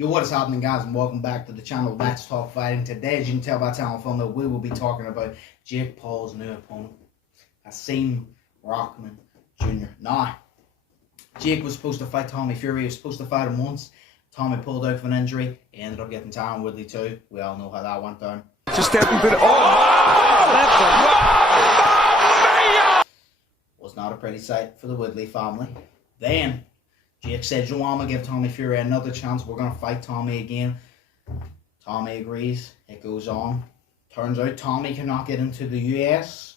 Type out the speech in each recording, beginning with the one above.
Yo, what is happening, guys, and welcome back to the channel Let's Talk Fighting. Today, as you can tell by the thumbnail, we will be talking about Jake Paul's new opponent, Hasim Rahman Jr. Now, Jake was supposed to fight Tommy Fury. He was supposed to fight him once. Tommy pulled out of an injury. He ended up getting Tyron Woodley too. We all know how that went down. Just stepping to the... Was not a pretty sight for the Woodley family. Then Jake said, "Joe, I'm going to give Tommy Fury another chance. We're going to fight Tommy again." Tommy agrees. It goes on. Turns out Tommy cannot get into the US.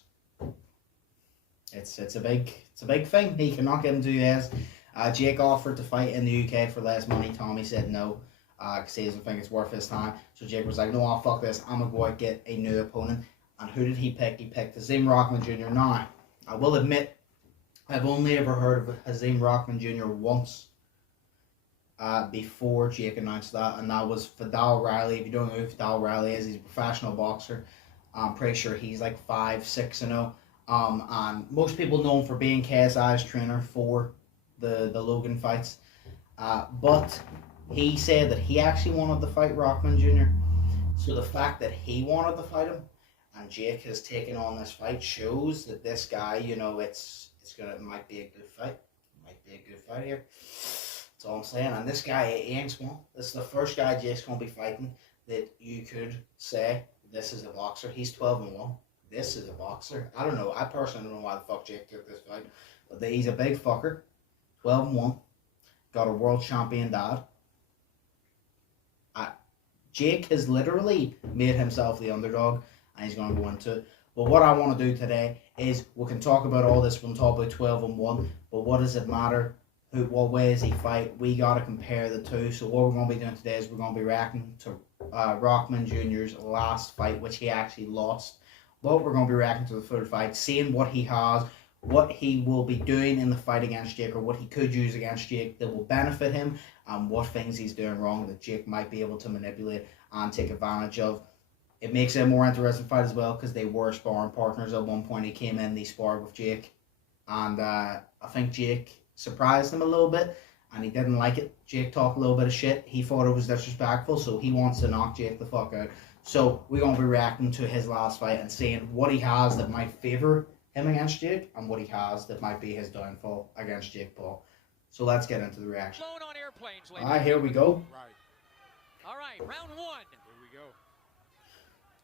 It's a big thing. He cannot get into the US. Jake offered to fight in the UK for less money. Tommy said no, because he doesn't think it's worth his time. So Jake was like, "No, I'll fuck this. I'm going to go out and get a new opponent." And who did he pick? He picked Hasim Rahman Jr. Now, I will admit, I've only ever heard of Hasim Rahman Jr. once before Jake announced that, and that was Fidel Riley. If you don't know who Fidel Riley is, he's a professional boxer. I'm pretty sure he's like 5'6". And most people know him for being KSI's trainer for the Logan fights. But he said that he actually wanted to fight Rahman Jr. So the fact that he wanted to fight him and Jake has taken on this fight shows that this guy, you know, it might be a good fight. Might be a good fight here. That's all I'm saying. And this guy, he ain't small. This is the first guy Jake's gonna be fighting that you could say this is a boxer. He's 12-1. This is a boxer. I don't know. I personally don't know why the fuck Jake took this fight, but he's a big fucker. 12-1. Got a world champion dad. Jake has literally made himself the underdog, and he's gonna go into it. But what I want to do today is we can talk about all this. We'll talk about 12-1. But what does it matter? What way does he fight? We got to compare the two. So what we're going to be doing today is we're going to be reacting to Rahman Jr.'s last fight, which he actually lost. But we're going to be reacting to the full fight, seeing what he has, what he will be doing in the fight against Jake, or what he could use against Jake that will benefit him, and what things he's doing wrong that Jake might be able to manipulate and take advantage of. It makes it a more interesting fight as well, because they were sparring partners at one point. He came in, they sparred with Jake, and I think Jake surprised him a little bit, and he didn't like it. Jake talked a little bit of shit. He thought it was disrespectful, so he wants to knock Jake the fuck out. So we're going to be reacting to his last fight and seeing what he has that might favour him against Jake, and what he has that might be his downfall against Jake Paul. So let's get into the reaction. Alright, here we go. All right, round one. Here we go.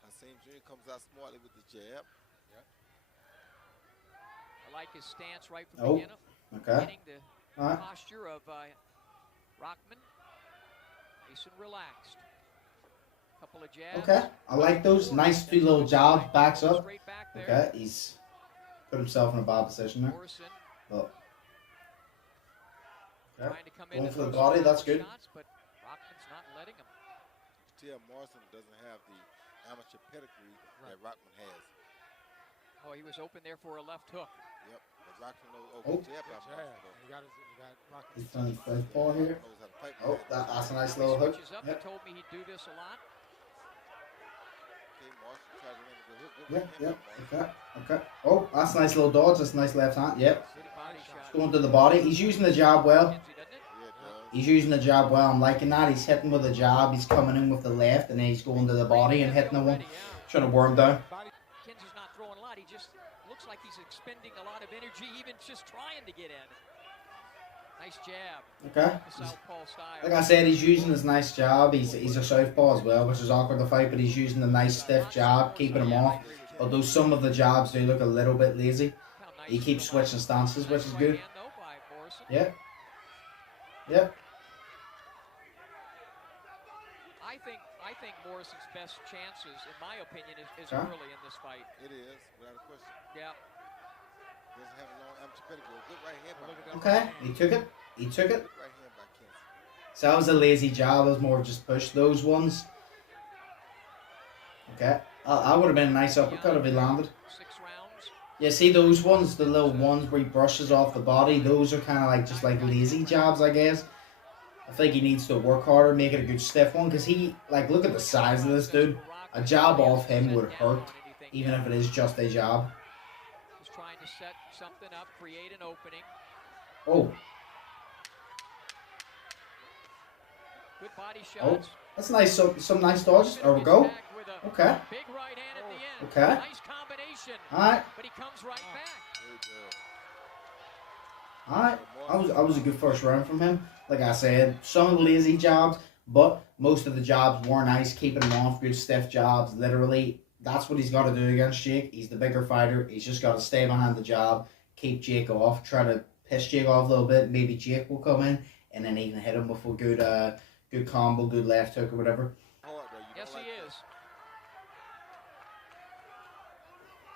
Hasim Jr. comes out smartly with the jab. Yep. I like his stance right from the beginning. Okay. Getting the posture of Rahman. Nice and relaxed. Couple of jabs. Okay, I like those. Nice two little jabs, backs up. Okay, he's put himself in a bad position there. But, okay, going for the body, that's good. But Rahman's not letting him. Morrison doesn't have the amateur pedigree that Rahman has. Oh, he was open there for a left hook. Yep, but Rahman knows jab by He's trying to fight Paul here. Oh, that's a nice little hook. He told me he'd do this a lot. Okay. Oh, that's a nice little dodge. That's a nice left hand. Yep. He's going to the body. He's using the jab well. He's using the jab well. I'm liking that. He's hitting with the jab. He's coming in with the left, and then he's going to the body and hitting the one. Trying to wear him down. Kenzie's not throwing a lot. He just looks like he's expending a lot of energy, even just trying to get in. Nice jab. Okay. Like I said, he's using his nice jab. He's a southpaw as well, which is awkward to fight, but he's using the nice stiff jab, keeping him off. Although some of the jabs do look a little bit lazy. He keeps switching stances, which is good. Yeah. Yep. I think Morrison's best chances, in my opinion, is early in this fight. It is, without a question. Yeah. Doesn't have a long amateur pedigree. Good right hand. Okay, he took it. He took it. So that was a lazy jab. That was more just push. Those ones. Okay. That would have been a nice uppercut if he landed. 6 rounds. Yeah, see those ones, the little ones where he brushes off the body, those are kind of like just like lazy jabs, I guess. I think he needs to work harder, make it a good stiff one, because he, like, look at the size of this dude. A jab off him would hurt, even if it is just a jab. He's trying to set something up, create an opening. Oh. Good body Oh, shots. that's nice. Some nice dodges. There we go. Okay. Big right hand at the end. Okay. Nice combination. All right. But he comes right back. All right. That was a good first round from him. Like I said, some lazy jobs, but most of the jobs were nice, keeping him off. Good stiff jobs. Literally, that's what he's got to do against Jake. He's the bigger fighter. He's just got to stay behind the job, keep Jake off, try to piss Jake off a little bit. Maybe Jake will come in and then even hit him with a good combo, good left hook or whatever. Yes, he is.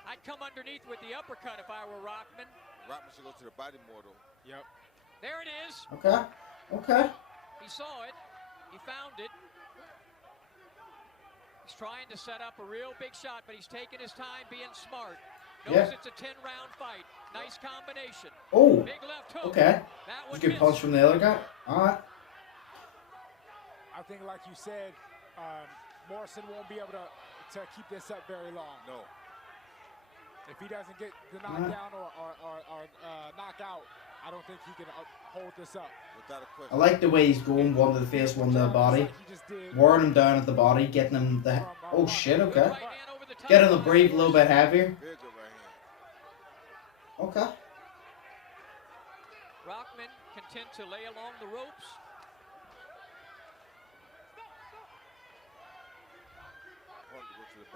I'd come underneath with the uppercut if I were Rockman. Rockman should go to the body more, though. Yep. There it is. Okay. He saw it. He found it. He's trying to set up a real big shot, but he's taking his time, being smart. Knows it's a 10-round fight. Nice combination. Oh. Big left hook. Okay. That That's a good punch from the other guy. All right. I think, like you said, Morrison won't be able to keep this up very long. No. If he doesn't get the knockdown or knockout, I don't think he can hold this up. Without a question. I like the way he's going, one to the face, one to the body. Wearing him down at the body, getting him the... Oh, shit, okay. Get him to breathe a little bit heavier. Very good right hand. Okay. Rockman content to lay along the ropes.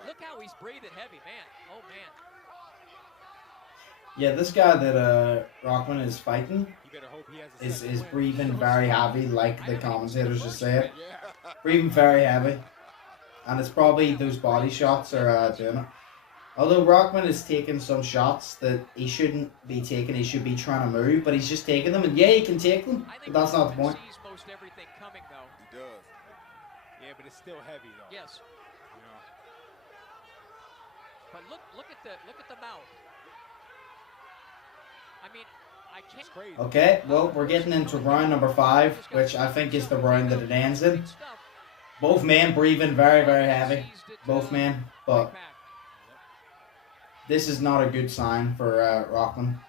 Look how he's breathing heavy, man. Oh, man. Yeah, this guy that Rockman is fighting is breathing very heavy, like the commentators just said. Breathing very heavy. And it's probably those body shots are doing it. Although Rockman is taking some shots that he shouldn't be taking, he should be trying to move, but he's just taking them. And yeah, he can take them, but that's not the point. He sees most everything coming, though. He does. Yeah, but it's still heavy, though. Yes. You know. But look at the mouth. I mean, I can't. Crazy. Okay, well, we're getting into round number 5, which I think is the round that it ends in. Both men breathing very, very heavy. Both men, but this is not a good sign for Rockman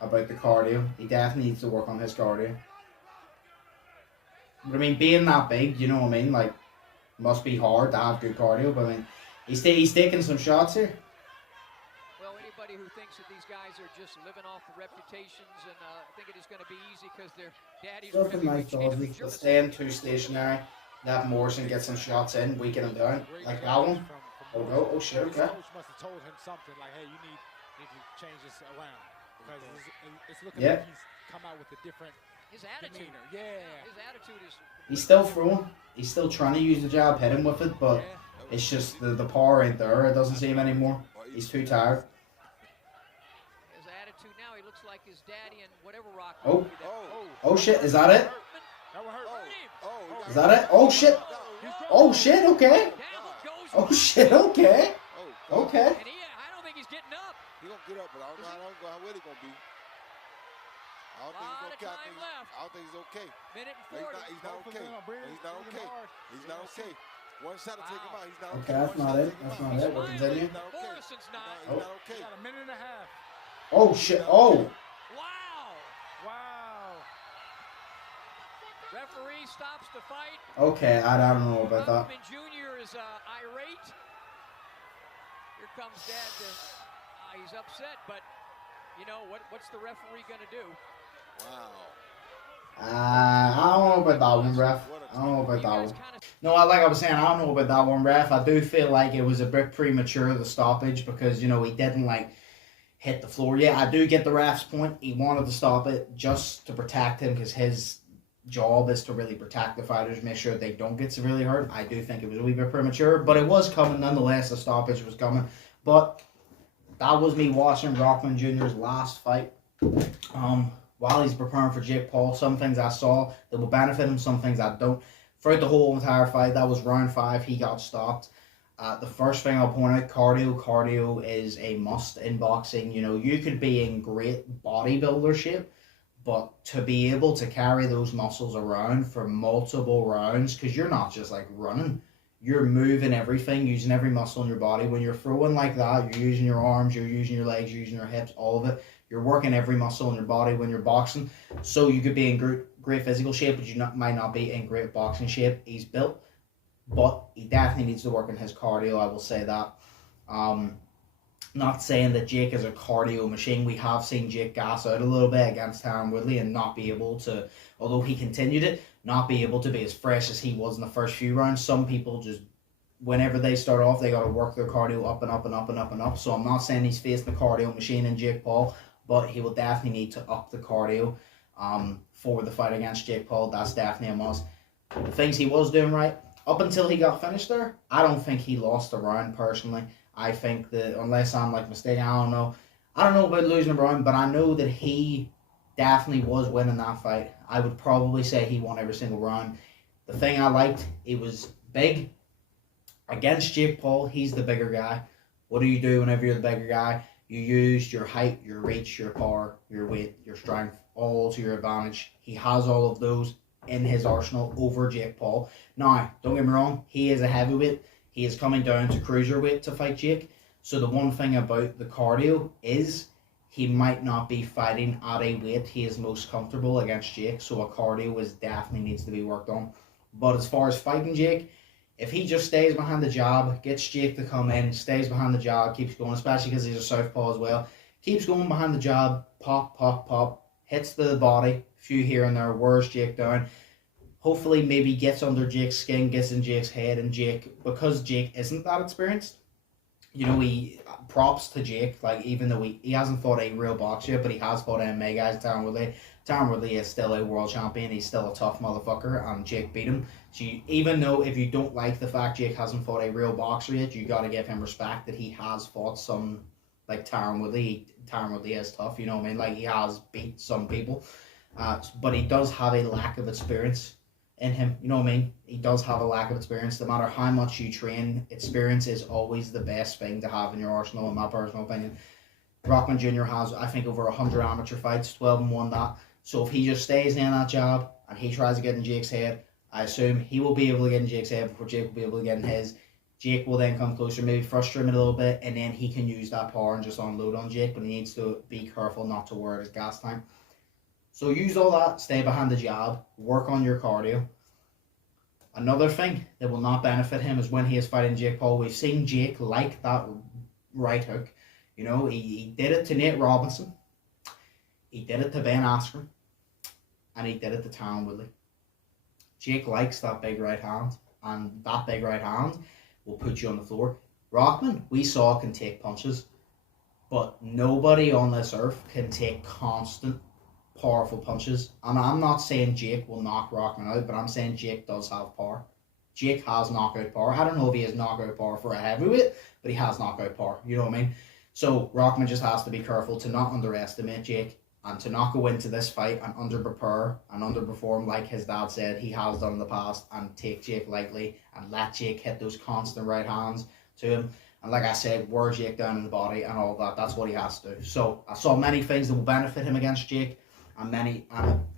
about the cardio. He definitely needs to work on his cardio. But I mean, being that big, you know what I mean? Like, must be hard to have good cardio. But I mean, he's taking some shots here. Well, anybody who thinks that these guys are just living off the reputations and thinking it's going to be easy because their daddies are Something nice dodges, but staying too stationary. Let Morrison get some shots in, weaken him down. Like that one. There we go. Oh shit, okay. His coach must have told him something like, hey, you need to change this around. Because it's looking like he's come out with a different attitude. Demeanor. Yeah. His attitude is... He's still throwing. He's still trying to use the jab, hit him with it, but it's just the power ain't there. It doesn't seem anymore. He's too tired. His attitude now, he looks like his daddy and whatever rock. Oh shit, is that it? That would hurt. Is that it? Oh shit. Oh shit, okay. Oh shit, okay. Okay. And I don't think he's getting up. He's going to get up, but I don't know how well he's going to be. I don't think he's okay. I don't think he's okay. Minute and 40. He's not okay. He's not okay. He's not okay. One shot to take him out. He's not okay. Okay, that's not it. That's not it. We'll continue. Morrison's not. He's not okay. Got a minute and a half. Oh shit. Oh. Wow. Referee stops the fight. Okay, I don't know about that. Rockman Jr. is irate. Here comes Dad. He's upset, but you know what's the referee gonna do? Wow. I don't know about that one, ref. I don't know about that one. No, like I was saying, I don't know about that one, ref. I do feel like it was a bit premature, the stoppage, because, you know, he didn't, like, hit the floor yet. I do get the ref's point. He wanted to stop it just to protect him, because his job is to really protect the fighters, make sure they don't get severely hurt. I do think it was a wee bit premature, but it was coming nonetheless. The stoppage was coming. But that was me watching Rockman Jr.'s last fight. While he's preparing for Jake Paul, some things I saw that will benefit him, some things I don't. Throughout the whole entire fight, that was round 5, he got stopped. The first thing I'll point out, cardio. Cardio is a must in boxing. You know, you could be in great bodybuilder shape, but to be able to carry those muscles around for multiple rounds, because you're not just like running, you're moving everything, using every muscle in your body. When you're throwing like that, you're using your arms, you're using your legs, you're using your hips, all of it. You're working every muscle in your body when you're boxing. So you could be in great physical shape, but might not be in great boxing shape. He's built, but he definitely needs to work on his cardio, I will say that. Not saying that Jake is a cardio machine. We have seen Jake gas out a little bit against Tyron Woodley and not be able to, although he continued it, not be able to be as fresh as he was in the first few rounds. Some people just, whenever they start off, they got to work their cardio up and up and up and up and up. So I'm not saying he's facing the cardio machine in Jake Paul, but he will definitely need to up the cardio for the fight against Jake Paul. That's definitely a must. The things he was doing right, up until he got finished there, I don't think he lost a round personally. I think that, unless I'm mistaken, I don't know about losing a round, but I know that he definitely was winning that fight. I would probably say he won every single round. The thing I liked, it was big. Against Jake Paul, he's the bigger guy. What do you do whenever you're the bigger guy? You use your height, your reach, your power, your weight, your strength, all to your advantage. He has all of those in his arsenal over Jake Paul. Now, don't get me wrong, he is a heavyweight. He is coming down to cruiserweight to fight Jake. So the one thing about the cardio is he might not be fighting at a weight he is most comfortable against Jake. So a cardio definitely needs to be worked on. But as far as fighting Jake, if he just stays behind the jab, gets Jake to come in, stays behind the jab, keeps going, especially because he's a southpaw as well, keeps going behind the jab, pop, pop, pop, hits the body, few here and there, wears Jake down. Hopefully maybe gets under Jake's skin, gets in Jake's head, and Jake, because Jake isn't that experienced, he props to Jake, even though he hasn't fought a real boxer yet, but he has fought MMA guys, Tyron Woodley. Tyron Woodley is still a world champion, he's still a tough motherfucker, and Jake beat him. So even though if you don't like the fact Jake hasn't fought a real boxer yet, you got to give him respect that he has fought some, like Tyron Woodley. Tyron Woodley is tough, you know what I mean? He has beat some people, but he does have a lack of experience in him, you know what I mean? He does have a lack of experience. No matter how much you train, experience is always the best thing to have in your arsenal, in my personal opinion. Rockman Jr. has, I think, over 100 amateur fights, 12 and 1 that. So if he just stays in that jab and he tries to get in Jake's head, I assume he will be able to get in Jake's head before Jake will be able to get in his. Jake will then come closer, maybe frustrate him a little bit, and then he can use that power and just unload on Jake, but he needs to be careful not to wear his gas tank. So use all that, stay behind the jab, work on your cardio. Another thing that will not benefit him is when he is fighting Jake Paul. We've seen Jake like that right hook. He did it to Nate Robinson. He did it to Ben Askren. And he did it to Tyron Woodley. Jake likes that big right hand. And that big right hand will put you on the floor. Rockman, we saw, can take punches. But nobody on this earth can take constant, powerful punches. And I'm not saying Jake will knock Rockman out, but I'm saying Jake does have power. Jake has knockout power. I don't know if he has knockout power for a heavyweight, but he has knockout power. You know what I mean? So Rockman just has to be careful to not underestimate Jake and to not go into this fight and underprepare and underperform like his dad said he has done in the past, and take Jake lightly and let Jake hit those constant right hands to him. And like I said, wear Jake down in the body and all that. That's what he has to do. So I saw many things that will benefit him against Jake, and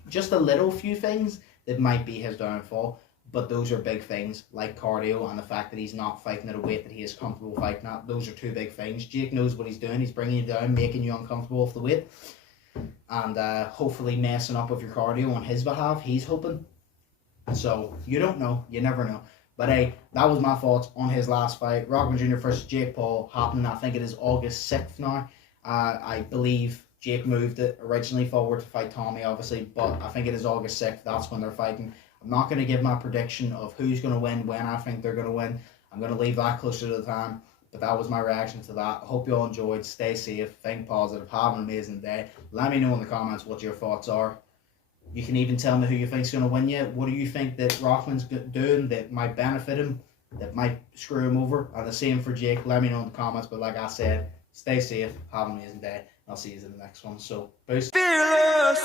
just a little few things that might be his downfall. But those are big things, like cardio and the fact that he's not fighting at a weight that he is comfortable fighting at. Those are two big things. Jake knows what he's doing. He's bringing you down, making you uncomfortable with the weight, and hopefully messing up with your cardio on his behalf. He's hoping. So you don't know. You never know. But hey, that was my thoughts on his last fight. Rockman Jr. versus Jake Paul happening. I think it is August 6th now. I believe Jake moved it originally forward to fight Tommy, obviously, but I think it is August 6th. That's when they're fighting. I'm not going to give my prediction of who's going to win, when I think they're going to win. I'm going to leave that closer to the time. But that was my reaction to that. I hope you all enjoyed. Stay safe. Think positive. Have an amazing day. Let me know in the comments what your thoughts are. You can even tell me who you think is going to win yet. What do you think that Rockman's doing that might benefit him, that might screw him over? And the same for Jake. Let me know in the comments. But like I said, stay safe. Have an amazing day. I'll see you in the next one. So, peace. Fearless.